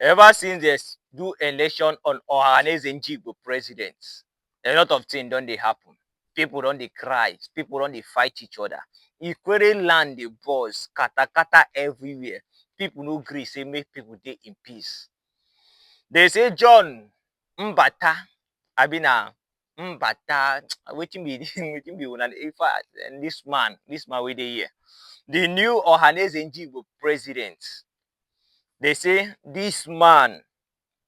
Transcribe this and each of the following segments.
Ever since they do election on ndigbo president, a lot of things don't they happen. People don't they cry. People don't they fight each other. Ikwerre land the boss, kata everywhere. People no agree, say make people dey in peace. They say John Mbata, Abina Mbata, waiting be waiting be one in fact, and this man with the here. The new ndigbo president. They say this man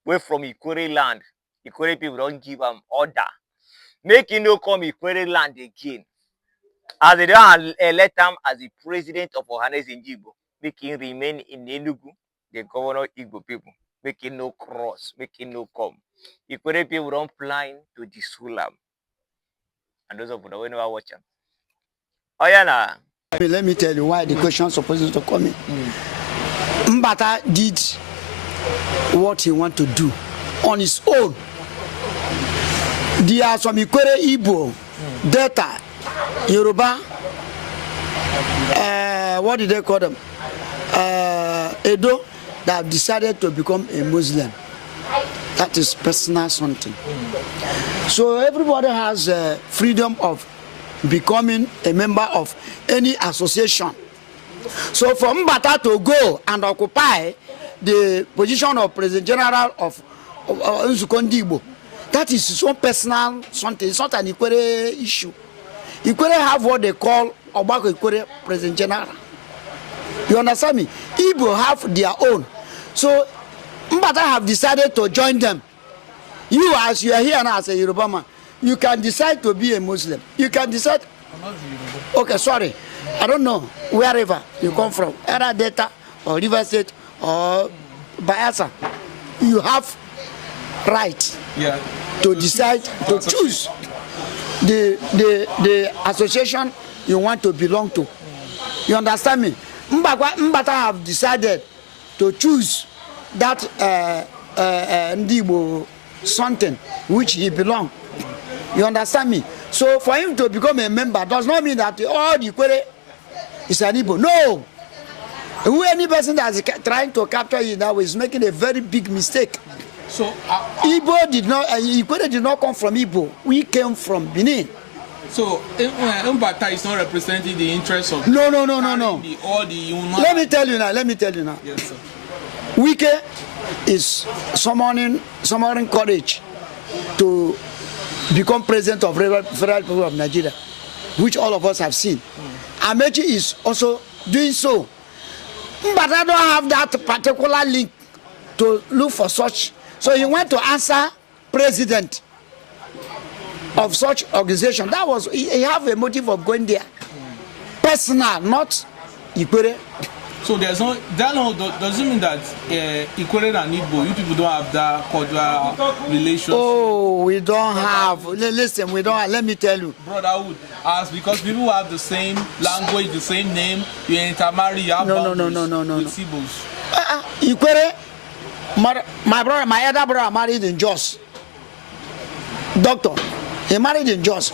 wey from Ikwerre land, Ikwerre people don't give am order. Make him no come Ikwerre land again. As they don't elect him as the president of ndigbo, make him remain in Enugu, the governor Igbo people. Make him no cross, make him no come. Ikwerre people don't plan to disown him. And those of you who never watch him. Oh yeah, nah. Let me tell you why the question is supposed to come in. Mbata did what he want to do on his own. There are some Ikwerre Igbo, Delta, Yoruba, what did they call them? Edo, that have decided to become a Muslim. That is personal something. So everybody has freedom of becoming a member of any association. So for Mbata to go and occupy the position of President General of ndigbo, that is so personal something. It's not an Ikwerre issue. Ikwerre have what they call Obako Ikwerre President General. You understand me? Igbo have their own. So Mbata have decided to join them. You, as you are here now as a Yoruba man, you can decide to be a Muslim. You can decide. Okay, sorry. I don't know wherever you come from, either Delta or River State or Bayelsa. You have right to decide to choose the association you want to belong to. You understand me? Mbata have decided to choose that ndigbo something which he belong. You understand me? So for him to become a member does not mean that all the Ikwerre is an Igbo. No. Any person that is trying to capture you that way is making a very big mistake. So Igbo did not, Ikwerre did not come from Igbo. We came from Benin. So Mbata is not representing the interests of no. all the human. Let me tell you now. Yes, sir. Wike is summoning courage to become president of Federal Republic of Nigeria, which all of us have seen. Amechi is also doing so. But I don't have that particular link to look for such. So he went to answer president of such organization. That was, he have a motive of going there. Personal, not Ikwerre. So there's no, that doesn't mean that Ikwerre and Igbo, you people don't have that cordial relationship. Oh, we don't have. Listen, we don't have, let me tell you. Brotherhood, as because people have the same language, the same name, you intermarry, you have No. with Igbos. Ikwerre, my elder brother married in Jos. Doctor, he married in Jos.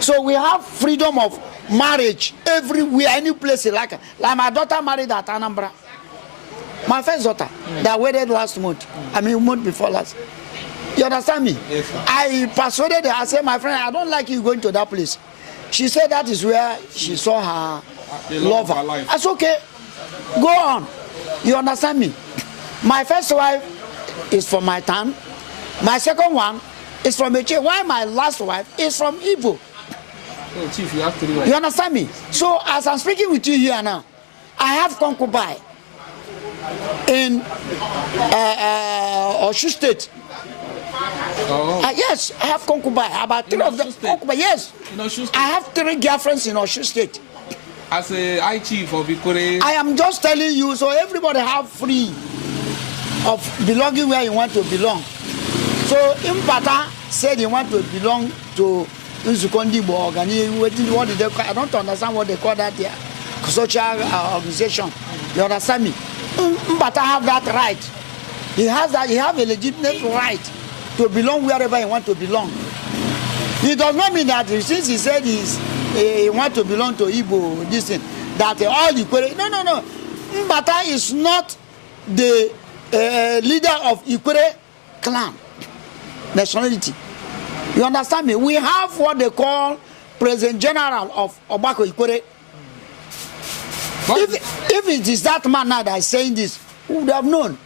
So we have freedom of marriage everywhere, any place you like. Like my daughter married at Anambra. My first daughter, that wedded last month. I mean, month before last. You understand me? Yes, sir. I persuaded her. I said, my friend, I don't like you going to that place. She said that is where she saw her lover. That's okay. Go on. You understand me? My first wife is from my town. My second one is from Eche. While my last wife is from Igbo. Oh, Chief, you have to do it. You understand me? So as I'm speaking with you here now, I have concubine in Oshu State. Oh. Yes, I have concubine. About three of them. Concubine, yes. I have 3 girlfriends in Oshu State. As a high chief of Ikwerre. I am just telling you, so everybody have free of belonging where you want to belong. So Mbata said he want to belong to ndigbo organization. What did they call? I don't understand what they call that there. Social organization. You understand me? Mbata have that right. He has that. He have a legitimate right to belong wherever he want to belong. It does not mean that since he said he want to belong to Igbo, this thing, that all the Ikwerre. No. Mbata is not the leader of Ikwerre clan nationality. You understand me? We have what they call President General of Obako Ikwerre. If it is that man now that is saying this, we would have known.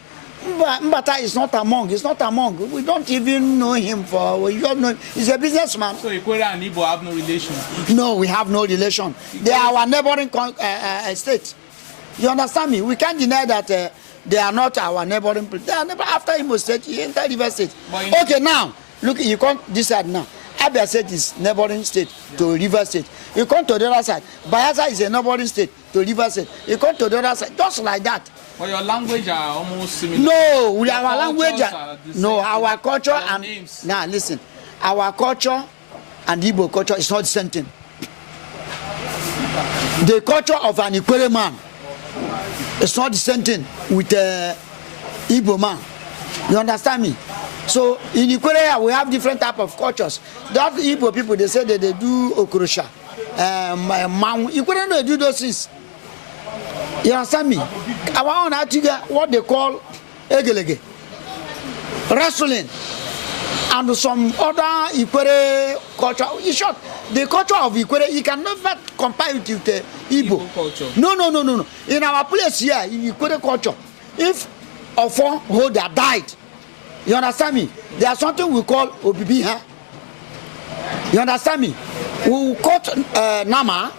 Mbata is not among. He's not among. We don't even know him we don't know him. He's a businessman. So Ikwerre and Igbo have no relation? No, we have no relation. They are our neighboring states. You understand me? We can't deny that they are not our neighboring. They are never after Imo State, he entered River State. Okay, now look, you can't decide now. Abia State is neighboring state to River State. You come to the other side. Bayelsa is a neighboring state to River State. You come to the other side, just like that. But your language are almost similar. No, our language. No, our culture and names. now listen, our culture and Igbo culture is not the same thing. The culture of an Ikwerre man is not the same thing with Igbo man. You understand me? So in Ikwerre we have different type of cultures. That Igbo people, they say that they do okrosha. Ikwerre no do those things. You understand me? Our own what they call gehgeh, wrestling, and some other Ikwerre culture. In short, the culture of Ikwerre, you can never compare it with the Igbo culture. No. In our place here, in Ikwerre culture, if a four holder died, you understand me? There's something we call obibiha. You understand me? We will cut nama,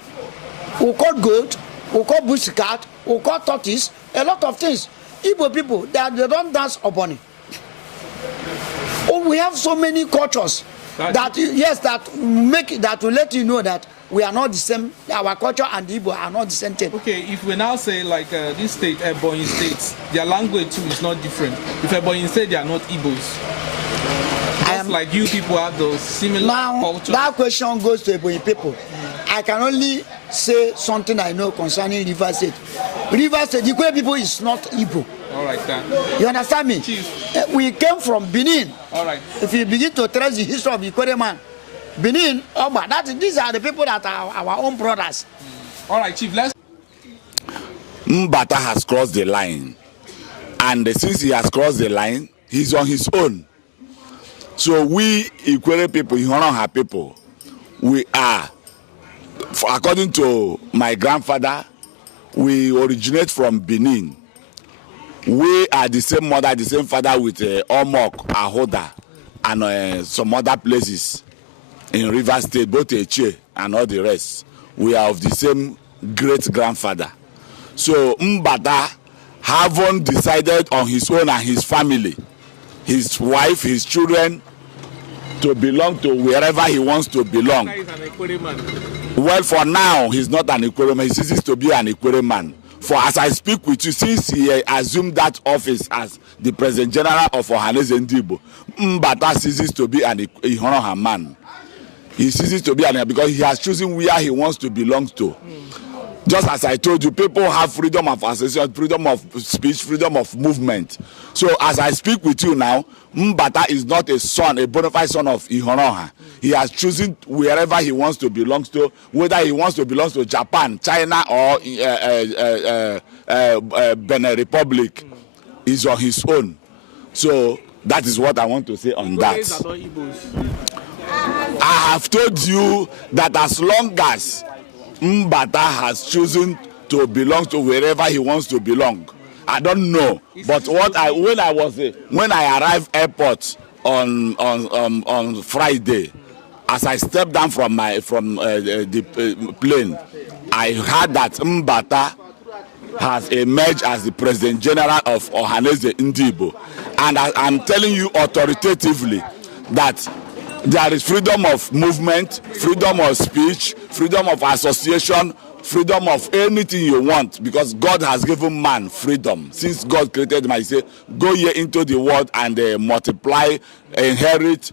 we will cut goat, we will cut bush cat, we will cut tortoise, a lot of things. Igbo people, they don't dance oboni. Oh, we have so many cultures that will let you know that we are not the same. Our culture and Igbo are not the same thing. Okay, if we now say like this state, Ebonyi states, their language too is not different. If Ebonyi state, they are not Igbos. Just like you people have those similar culture. That question goes to Ebonyi people. I can only say something I know concerning River State. River State, the Ikwerre people is not Igbo. All right, then. You understand me? Chief. We came from Benin. All right. If you begin to trace the history of Ikwerre man, Benin, these are the people that are our own brothers. All right, Chief, let's. Mbata has crossed the line. And since he has crossed the line, he's on his own. So we Ikwerre people, Ihonroha people, we are, according to my grandfather, we originate from Benin. We are the same mother, the same father with Omok, Ahoda, and some other places in River State, both Eche and all the rest. We are of the same great grandfather. So Mbata haven't decided on his own and his family, his wife, his children, to belong to wherever he wants to belong. Well, for now, he's not an Ikwerre man. He ceases to be an Ikwerre man. For as I speak with you, since he assumed that office as the President General of ndigbo, Mbata ceases to be an Ihonroha man. He ceases to be an, because he has chosen where he wants to belong to. Just as I told you, people have freedom of association, freedom of speech, freedom of movement. So as I speak with you now, Mbata is not a son, a bona fide son of Ihonroha. He has chosen wherever he wants to belong to, whether he wants to belong to Japan, China, or Benin Republic. He's on his own. So that is what I want to say on that. I have told you that as long as Mbata has chosen to belong to wherever he wants to belong, I don't know, but when I arrived airport on Friday, as I stepped down from the plane, I heard that Mbata has emerged as the President General of ndigbo, and I'm telling you authoritatively that there is freedom of movement, freedom of speech, freedom of association, freedom of anything you want, because God has given man freedom. Since God created man, he said, go ye into the world and multiply, inherit,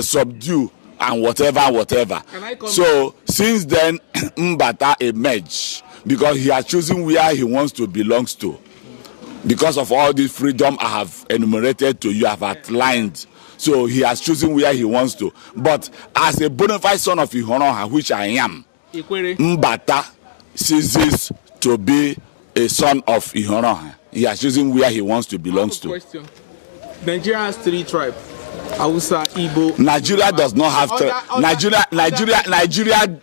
subdue, and whatever. So since then, Mbata emerged, because he has chosen where he wants to belong to. Because of all this freedom I have enumerated to you, I have outlined. So he has chosen where he wants to. But as a bona fide son of Ihonroha, which I am, Ikwerre. Mbata ceases to be a son of Ihonroha. He has chosen where he wants to belong to. Question. Nigeria has 3 tribes. Hausa, Igbo. Nigeria does not have Nigeria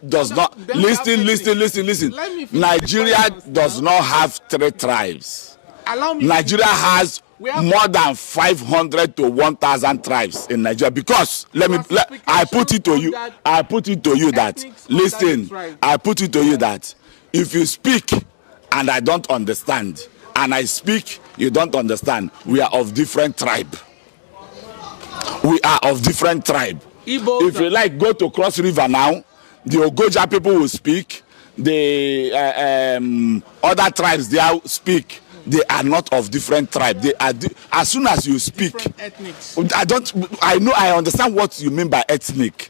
does not. Listen. Nigeria does not have 3 tribes. Nigeria has more than 500 to 1,000 tribes in Nigeria, because I put it to you that if you speak and I don't understand, and I speak, you don't understand, we are of different tribe. We are of different tribe. If you like, go to Cross River now, the Ogoja people will speak, the other tribes there speak. They are not of different tribe. They are as soon as you speak, I understand what you mean by ethnic.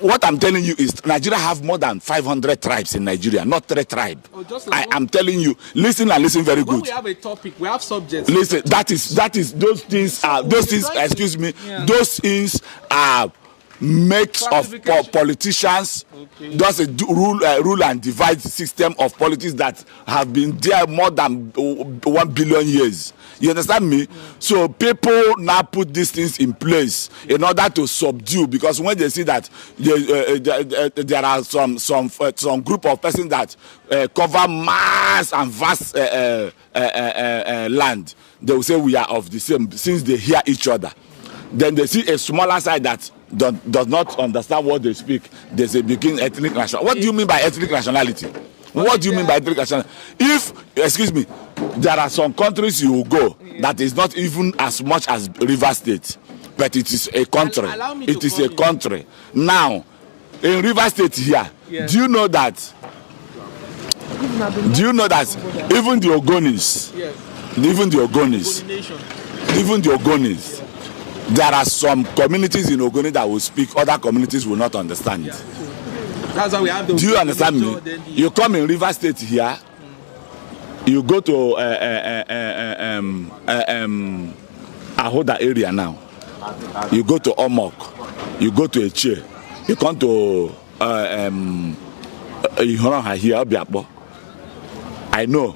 What I'm telling you is Nigeria have more than 500 tribes in Nigeria, not 3 tribes. I am telling you, listen and listen very good. We have a topic, we have subjects. Listen, that is those things excuse me, those things are makes of politicians. Okay. That's a rule and divide system of politics that have been there more than 1 billion years. You understand me? So people now put these things in place in order to subdue, because when they see that there are some group of persons that cover mass and vast land, they will say we are of the same, since they hear each other. Then they see a smaller side that does not understand what they speak. They say begin ethnic nationality. What do you mean by ethnic nationality? What do you mean by ethnic nationality? If, excuse me, there are some countries you will go that is not even as much as River State, but it is a country. It is a country. Now, in River State here, do you know that even the Ogonis, there are some communities in Ogoni that will speak, other communities will not understand. Yeah. That's why we have. Do you understand me? You come in River State here, you go to Ahoda area now. You go to Omok, you go to Eche, you come to Ihoroha here, Obiakpo. I know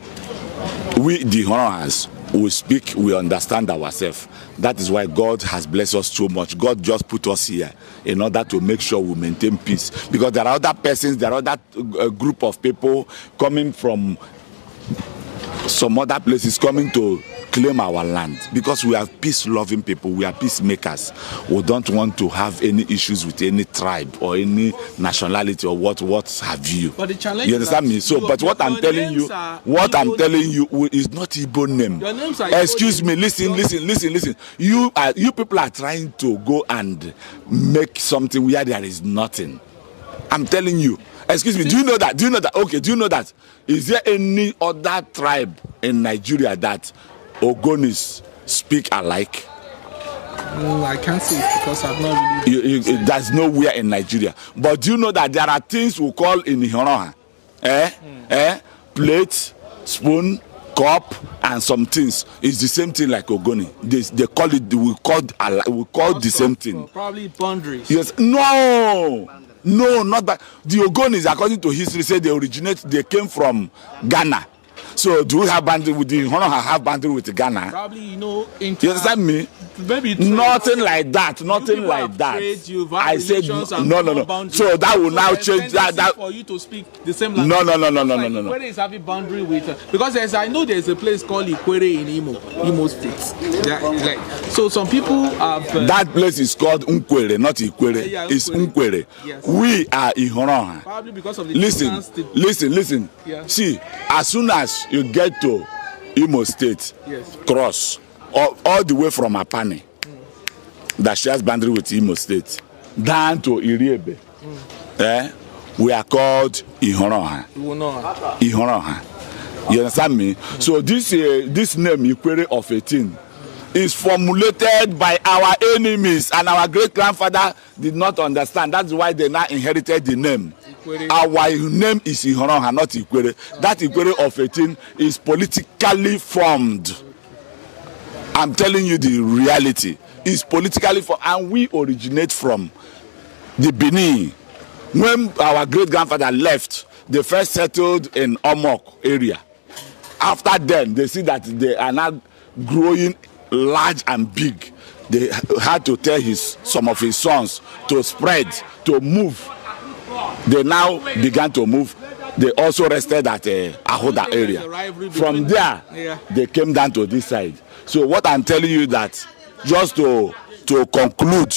we the Ihorohas, we speak, we understand ourselves. That is why God has blessed us so much. God just put us here in order to make sure we maintain peace. Because there are other persons, there are other group of people coming from some other places coming to claim our land. Because we are peace-loving people, we are peacemakers. We don't want to have any issues with any tribe or any nationality or what have you. But the challenge, you understand me? So, but what I'm telling you is not Igbo name. Excuse me, listen. You people are trying to go and make something where there is nothing. I'm telling you. Excuse me, do you know that? Okay, do you know that? Is there any other tribe in Nigeria that Ogonis speak alike? I can't say it because I've not really. There's nowhere in Nigeria. But do you know that there are things we call in Ihoroha? Plate, spoon, cup, and some things. It's the same thing like Ogoni. They call it. We call the same thing. Probably boundaries. Yes. No, not that. The Ogonis, according to history, say they came from Ghana. So do we have boundary with the Ihoroha have boundary with Ghana? Probably, you understand me? Maybe nothing like that. I said no. So that will now change that for you to speak the same language. No. Ikwerre is having boundary with because I know there's a place called Ikwerre in Imo State. Yeah, so some people have that place is called Ikwerre, not Ikwerre. Yeah, it's Ikwerre. Yes. We are Ihoroha. Probably because of the listen. Yeah. See, as soon as you get to Imo State, yes. Cross all the way from Apani, that shares boundary with Imo State, down to Iriebe. We are called Ihoroha. Ihoroha. You understand me? So this name Ikwerre of 18 is formulated by our enemies, and our great-grandfather did not understand. That's why they now inherited the name. Our name is Ihoroha, not Ikwerre. That Ikwerre of 18 is politically formed. I'm telling you the reality. It's politically formed, and we originate from the Benin. When our great-grandfather left, they first settled in Omok area. after then, they see that they are not growing large and big. They had to tell some of his sons to spread, to move. They now began to move. They also rested at Ahoda area. From there, they came down to this side. So what I'm telling you that, just to conclude,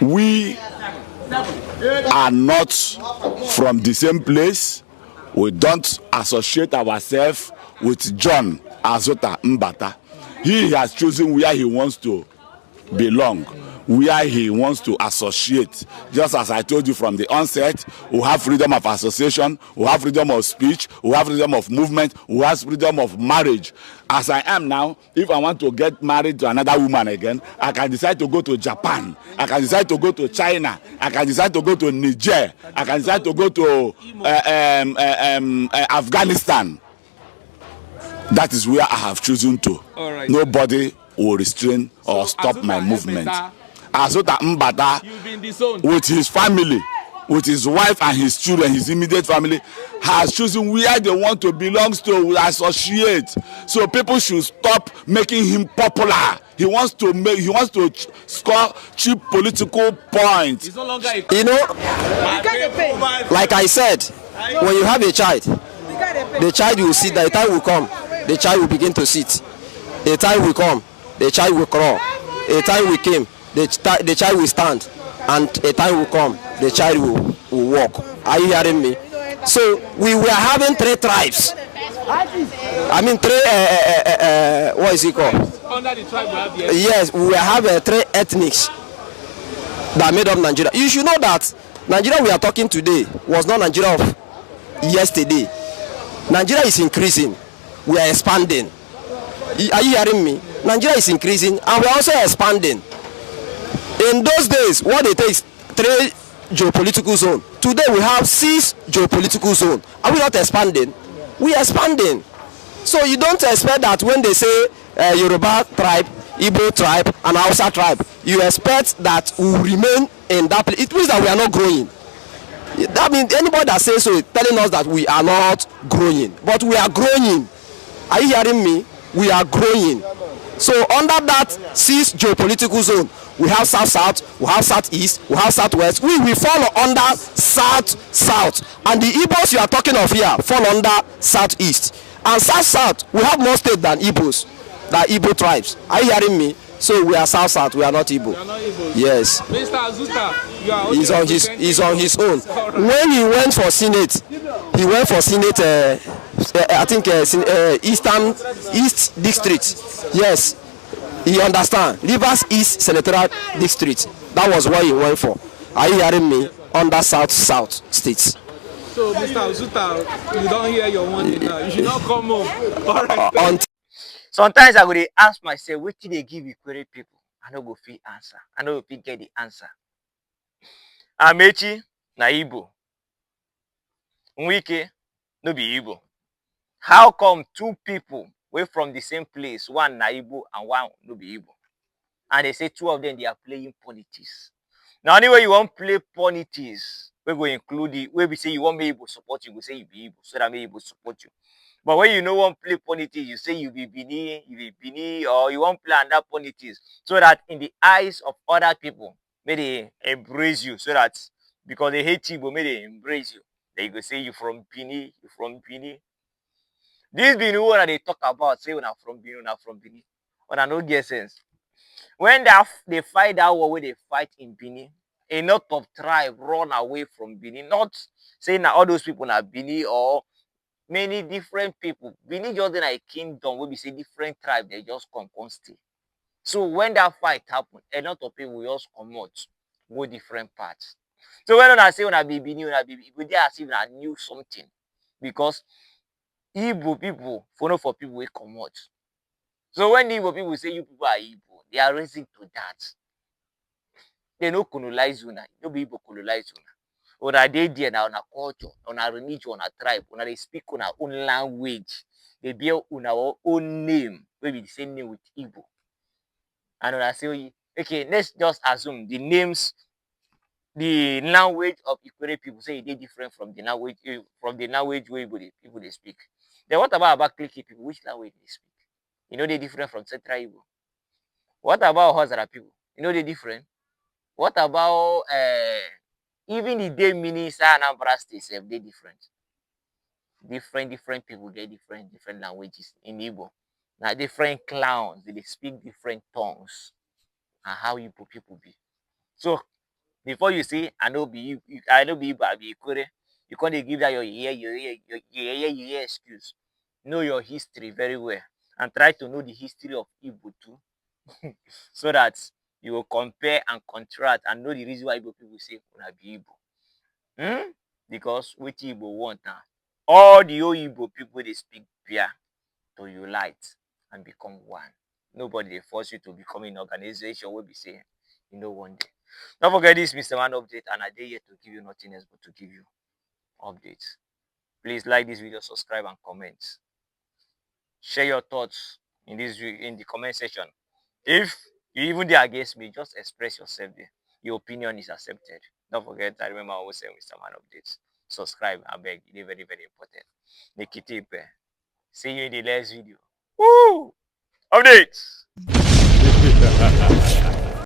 we are not from the same place. We don't associate ourselves with John Azota Mbata. He has chosen where he wants to belong, where he wants to associate. Just as I told you from the onset, we have freedom of association, we have freedom of speech, we have freedom of movement, we have freedom of marriage. As I am now, if I want to get married to another woman again, I can decide to go to Japan, I can decide to go to China, I can decide to go to Niger, I can decide to go to Afghanistan. That is where I have chosen to. Right. Nobody will restrain or stop Azota my movement. Mbata, Azota Mbata, you've been disowned. with his family, with his wife and his children, his immediate family, has chosen where they want to belong to, will associate. So people should stop making him popular. He wants to score cheap political points. It's no longer a You know, like I said, when you have a child, the child will sit, the time will come, the child will begin to sit. A time will come, the child will crawl. A time will come, the child will stand. And a time will come, the child will walk. Are you hearing me? So we were having 3 tribes. I mean 3, what is it called? under the tribe we have here. Yes, we have 3 ethnics that made up Nigeria. You should know that Nigeria we are talking today was not Nigeria of yesterday. Nigeria is increasing. We are expanding. Are you hearing me? Nigeria is increasing and we are also expanding. In those days, what it takes 3 geopolitical zones. Today we have 6 geopolitical zones. Are we not expanding? We are expanding. So you don't expect that when they say Yoruba tribe, Igbo tribe, and Hausa tribe, you expect that we will remain in that place. It means that we are not growing. That means anybody that says so is telling us that we are not growing. But we are growing. Are you hearing me? We are growing. So under that 6 geopolitical zone, we have south-south, we have southeast, we have southwest. We fall under south-south. And the Igbos you are talking of here fall under southeast. And south-south, we have more states than Igbos, than Igbo tribes. Are you hearing me? So we are south-south, we are not Igbo. You are not Igbo. Yes. Mr. Azuta, you are He's on his own. When he went for Senate, I think East District. Yes, he understand. Rivers East Senatorial District. That was what he went for. Are you hearing me? Under South states. So, Mr. Azuta, you don't hear your warning now. You should not come home. All right. Sometimes I go dey ask myself, wetin dey give Ikwerre people? I no go fit answer. I no go fit get the answer. Amechi na Igbo. Nwike no be Igbo. How come 2 people wey from the same place, one na Igbo and one no be Igbo? And they say 2 of them they are playing politics. Now anyway you want play politics, we go include the wey we say you want me Igbo support you, go say you be Igbo, so that me Igbo support you. But when you no want play politics, you say you be Bini, or you want play under politics, so that in the eyes of other people, may they embrace you, so that because they hate you, but may they embrace you. They go say you from Bini, you from Bini. This Bini what they talk about, say when I'm from Bini, when I no get sense. When they fight that war, where they fight in Bini, a lot of tribe run away from Bini. Not saying that all those people are Bini or many different people. Bini just in a kingdom where we say different tribe, they just come stay. So when that fight happen, a lot of people will just come out, go different parts. So when I say when I be Bini, Igbo, they as if I knew something. Because Igbo people follow for people will come out. So when Igbo people say you people are Igbo, they are raising to that. They no colonize you now. No be Igbo colonize you now. Una dey there na una culture, una religion, una tribe, una dey speak una own language. They bear una own name, wey be the same name with Igbo. And una say, okay, let's just assume the names the language of Ikwerre people say they different from the language where people they speak. Then what about Abakaliki people? Which language they speak? You know they different from Central Igbo. What about Hazara people? You know they different. What about even the day minister and Anambra State sef they different. Different people get different languages in Igbo. Now different clowns, they speak different tongues and how Igbo people be. So before you say I know be Igbo, I be Ikwerre, you can't give that your excuse. Know your history very well and try to know the history of Igbo too. So that you will compare and contrast and know the reason why Igbo people say una be Igbo. Because which Igbo want now? All the old Igbo people they speak Bia to unite and become one. Nobody they force you to become an organization will be saying, you know, one day. Don't forget this, Mr. Man Update, and I dare here to give you nothing else but to give you updates. Please like this video, subscribe, and comment. Share your thoughts in the comment section. If you even there against me, just express yourself there. Your opinion is accepted. Don't forget, I remember I always say Mr. Man Updates. Subscribe, I beg. It is very, very important. Nikitipe. See you in the next video. Woo! Updates!